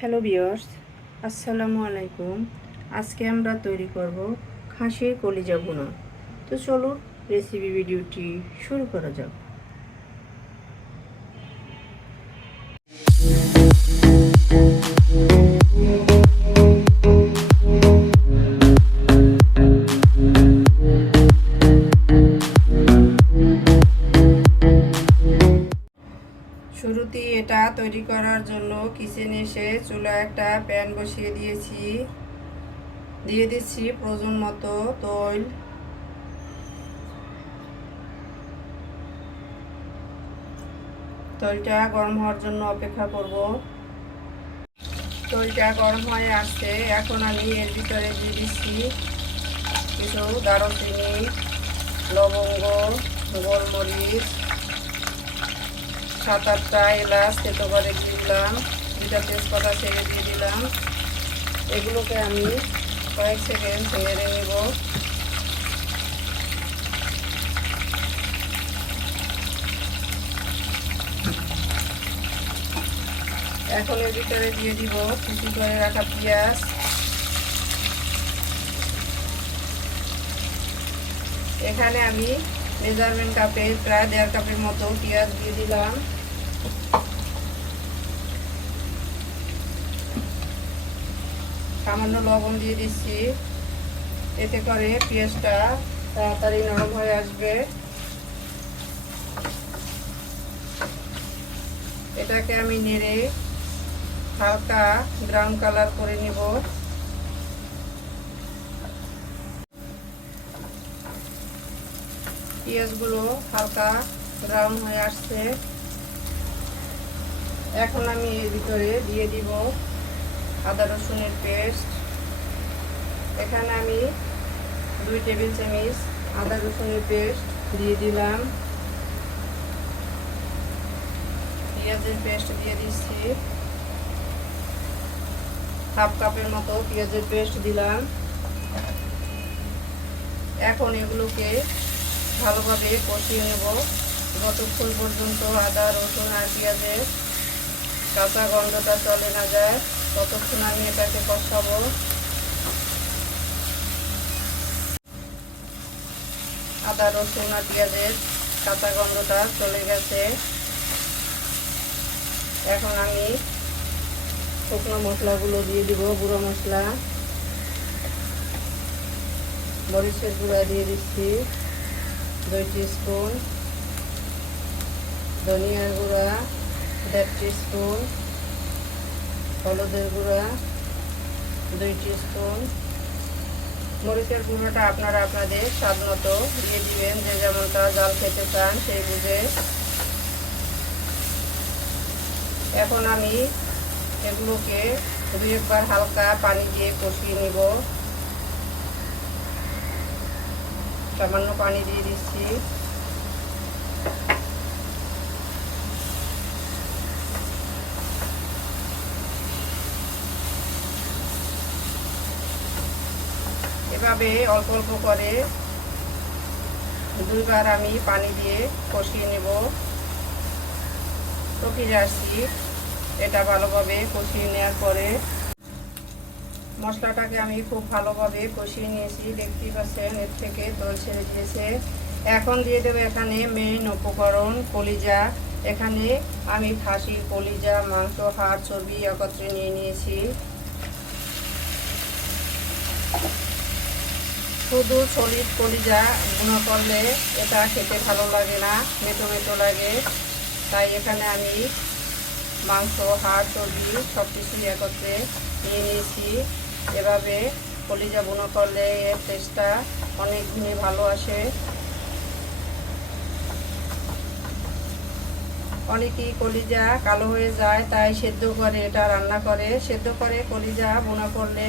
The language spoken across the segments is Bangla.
হ্যালো ভিউয়ার্স, আসসালামু আলাইকুম। আজকে আমরা তৈরি করব খাসির কলিজা ভুনা। তো চলুন রেসিপি ভিডিওটি শুরু করা যাক। শুরুতেই এটা তৈরি করার জন্য কিচেনে এসে চুলায় একটা প্যান বসিয়ে দিয়ে দিচ্ছি প্রয়োজন মতো তৈল। তৈলটা গরম হওয়ার জন্য অপেক্ষা করব। তৈলটা গরম হয়ে আসছে, এখন আমি এর ভিতরে দিয়ে দিচ্ছি কিছু দারুচিনি, লবঙ্গ, গোলমরিচ, 7-8টা এলাচ তেতো করে দিয়ে দিলাম, 2টা তেজপাতা ছেড়ে দিয়ে দিলাম। এগুলোকে আমি কয়েক সেকেন্ড নেড়ে নেব। এখন এর ভিতরে দিয়ে দিব কুচি করে রাখা পেঁয়াজ। এখানে আমি মেজারমেন্ট কাপে প্রায় 1.5 কাপের মতো পেঁয়াজ দিয়ে দিলাম। সামান্য লবণ দিয়ে দিচ্ছি, এতে করে পেঁয়াজটা তাড়াতাড়ি নরম হয়ে আসবে। এটাকে আমি নেড়ে হালকা ব্রাউন কালার করে নিব। পেঁয়াজগুলো হালকা ব্রাউন হয়ে আসছে, এখন আমি এর ভিতরে দিয়ে দিব আদা রসুনের পেস্ট। এখানে আমি 2 টেবিল চামচ আদা রসুনের পেস্ট দিয়ে দিলাম। পেঁয়াজের পেস্ট দিয়ে দিচ্ছি, 1/2 কাপের মতো পেঁয়াজের পেস্ট দিলাম। এখন এগুলোকে ভালোভাবে কষিয়ে নেব যতক্ষণ পর্যন্ত আদা রসুন আর পেঁয়াজের কাঁচা গন্ধটা চলে না যায়, ততক্ষণ আমি এটাকে কষাবো। আদা রসুন আর পেঁয়াজের কাঁচা গন্ধটা চলে গেছে, এখন আমি শুকনো মশলাগুলো দিয়ে দিব। গুঁড়ো মশলা, মরিচের গুঁড়া দিয়ে দিচ্ছি 2 টিস্পুন, ধনিয়ার গুঁড়া 1.5 টিস্পুন, হলুদের গুঁড়া 2 টিস্পুন। মরিচের গুঁড়োটা আপনারা আপনাদের স্বাদ মতো দিয়ে দিবেন, যে যেমনটা জাল খেতে চান সেই বুঝে। এখন আমি এগুলোকে 2 বার হালকা পানি দিয়ে কষিয়ে নিব। সামান্য পানি দিয়ে দিচ্ছি। এভাবে অল্প অল্প করে 2 বার আমি পানি দিয়ে কষিয়ে নেব। তো ফিরে আসছি, এটা ভালোভাবে কষিয়ে নেওয়ার পরে মশলাটাকে আমি খুব ভালোভাবে কষিয়ে নিয়েছি, দেখতেই পাচ্ছেন এর থেকে তেল ছেড়ে দিয়েছে। এখন দিয়ে দেবো এখানে মেইন উপকরণ কলিজা। এখানে আমি খাসির কলিজা, মাংস, হাড়, চর্বি একত্রে নিয়ে নিয়েছি। শুধু সলিড কলিজা ভুনা করলে এটা খেতে ভালো লাগে না, মেটো মেটো লাগে। তাই এখানে আমি মাংস, হাড়, চর্বি সব কিছুই একত্রে নিয়ে নিয়েছি। এভাবে কলিজা ভুনা করলে এর টেস্টটা অনেক গুণে ভালো আসে। অনেকেই কলিজা কালো হয়ে যায় তাই সেদ্ধ করে এটা রান্না করে। সেদ্ধ করে কলিজা ভুনা করলে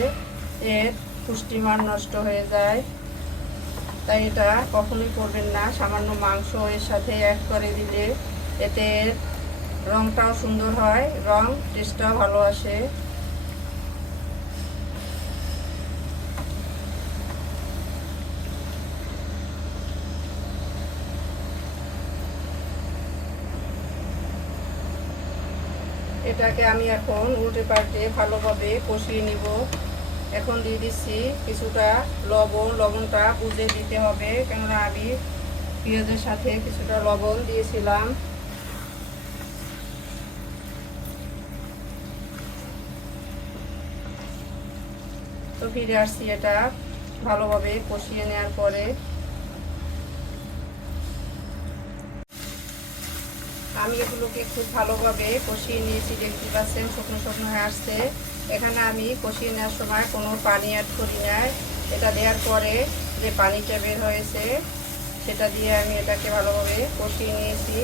এর পুষ্টিমান নষ্ট হয়ে যায়, তাই এটা কখনোই করবেন না। সামান্য মাংস এর সাথে অ্যাড করে দিলে এতে রংটাও সুন্দর হয়, টেস্টটাও ভালো আসে। এটাকে আমি এখন উল্টে পাল্টে ভালোভাবে কষিয়ে নিব। এখন দিয়ে দিচ্ছি কিছুটা লবণ। লবণটা বুঝে দিতে হবে, কেননা আমি পেঁয়াজের সাথে কিছুটা লবণ দিয়েছিলাম। তো ফিরে আসছি এটা ভালোভাবে কষিয়ে নেওয়ার পরে। আমি এগুলোকে খুব ভালোভাবে কষিয়ে নিয়েছি, দেখতে পাচ্ছেন শুকনো শুকনো হয়ে আসছে। এখানে আমি কষিয়ে নেওয়ার সময় কোনো পানি অ্যাড করি নাই। এটা দেওয়ার পরে যে পানিটা বের হয়েছে সেটা দিয়ে আমি এটাকে ভালোভাবে কষিয়ে নিয়েছি।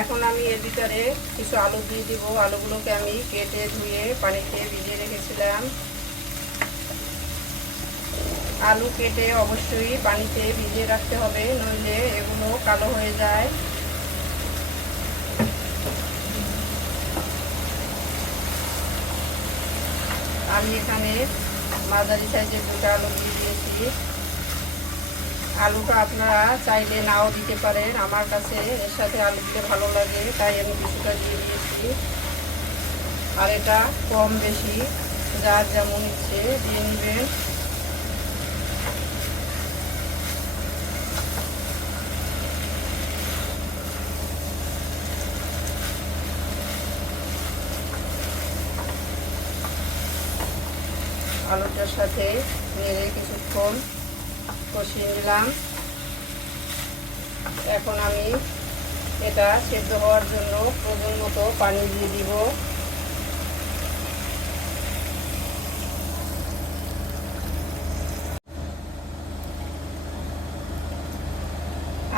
এখন আমি এর ভিতরে কিছু আলু দিয়ে দিব। আলুগুলোকে আমি কেটে ধুয়ে পানিতে ভিজিয়ে রেখেছিলাম। আলু কেটে অবশ্যই পানিতে ভিজিয়ে রাখতে হবে, নইলে এগুলো কালো হয়ে যায়। আমি এখানে মাঝারি সাইজের দুটো আলু দিয়ে দিয়েছি। আলুটা আপনারা চাইলে নাও দিতে পারেন, আমার কাছে এর সাথে আলু দিতে ভালো লাগে তাই আমি কিছুটা দিয়ে দিয়েছি। আর এটা কম বেশি যার যেমন ইচ্ছে দিয়ে নেবেন। আলুটার সাথে নেড়ে কিছুক্ষণ কষিয়ে নিলাম। এখন আমি এটা সেদ্ধ হওয়ার জন্য প্রয়োজন মতো পানি দিয়ে দিব।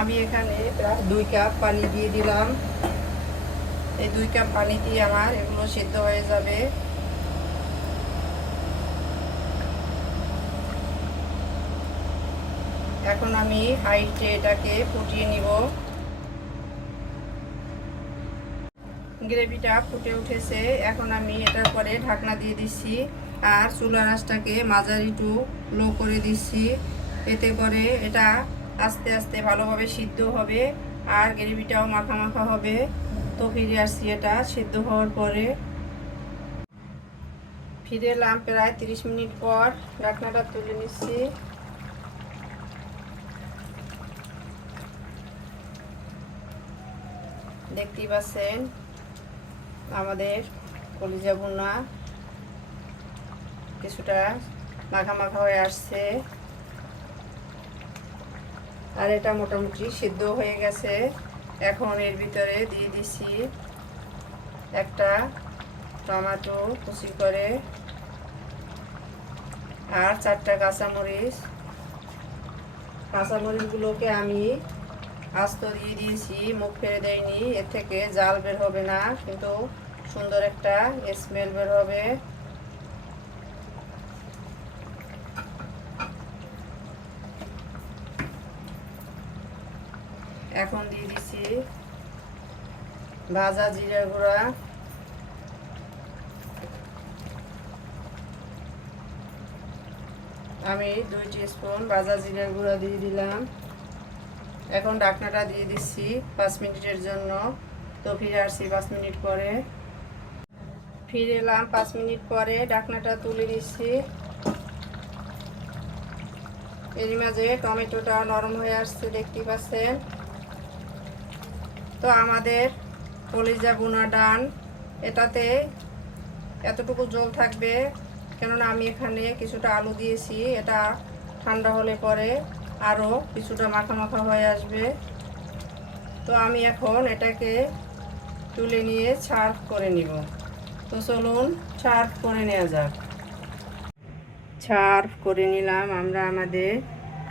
আমি এখানে প্রায় 2 কাপ পানি দিয়ে দিলাম। এই 2 কাপ পানি দিয়ে আমার এগুলো সেদ্ধ হয়ে যাবে। এখন আমি হাইটে এটাকে ফুটিয়ে নিব। গ্রেভিটা ফুটে উঠেছে, এখন আমি এটার পরে ঢাকনা দিয়ে দিচ্ছি আর চুলার আঁচটাকে মাঝারি টু লো করে দিচ্ছি। এতে করে এটা আস্তে আস্তে ভালোভাবে সিদ্ধ হবে আর গ্রেভিটাও মাখা মাখা হবে। তো ফিরে আসছি এটা সিদ্ধ হওয়ার পরে। ফিরে এলাম প্রায় 30 মিনিট পর। ঢাকনাটা তুলে নিচ্ছি। দেখতেই পাচ্ছেন আমাদের কলিজা ভুনা কিছুটা মাখা মাখা হয়ে আসছে আর এটা মোটামুটি সিদ্ধ হয়ে গেছে। এখন এর ভিতরে দিয়ে দিচ্ছি একটা টমেটো কুচি করে আর 4টা কাঁচামরিচ। কাঁচামরিচগুলোকে আমি আস্ত দিয়ে দিয়েছি, মুখ ফেলে দেয়নি। এর থেকে জাল বের হবে না, কিন্তু সুন্দর একটা স্মেল বের হবে। এখন দিয়ে দিচ্ছি ভাজা জিরার গুঁড়া। আমি 2 টিস্পুন ভাজা জিরার গুঁড়া দিয়ে দিলাম। এখন ঢাকনাটা দিয়ে দিচ্ছি 5 মিনিটের জন্য। তো ফিরে আসছি 5 মিনিট পরে। ফিরে এলাম 5 মিনিট পরে, ঢাকনাটা তুলে নিচ্ছি। এর মাঝে টমেটোটা নরম হয়ে আসছে, দেখতে পাচ্ছেন। তো আমাদের কলিজা ভুনা ডান। এটাতে এতটুকু জল থাকবে, কেননা আমি এখানে কিছুটা আলু দিয়েছি। এটা ঠান্ডা হলে পরে আরও কিছুটা মাখা মাখা হয়ে আসবে। তো আমি এখন এটাকে তুলে নিয়ে সার্ভ করে নিব। তো চলুন সার্ভ করে নেওয়া যাক। সার্ভ করে নিলাম আমরা আমাদের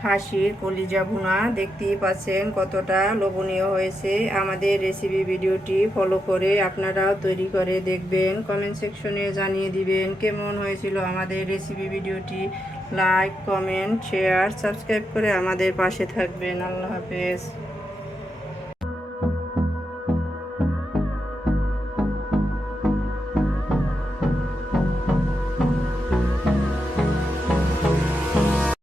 খাসির কলিজা ভুনা। দেখতেই পাচ্ছেন কতটা লোভনীয় হয়েছে। আমাদের রেসিপি ভিডিওটি ফলো করে আপনারাও তৈরি করে দেখবেন। কমেন্ট সেকশনে জানিয়ে দিবেন কেমন হয়েছিল আমাদের রেসিপি ভিডিওটি। লাইক, কমেন্ট, শেয়ার, সাবস্ক্রাইব করে আমাদের পাশে থাকবেন। আল্লাহ হাফেজ।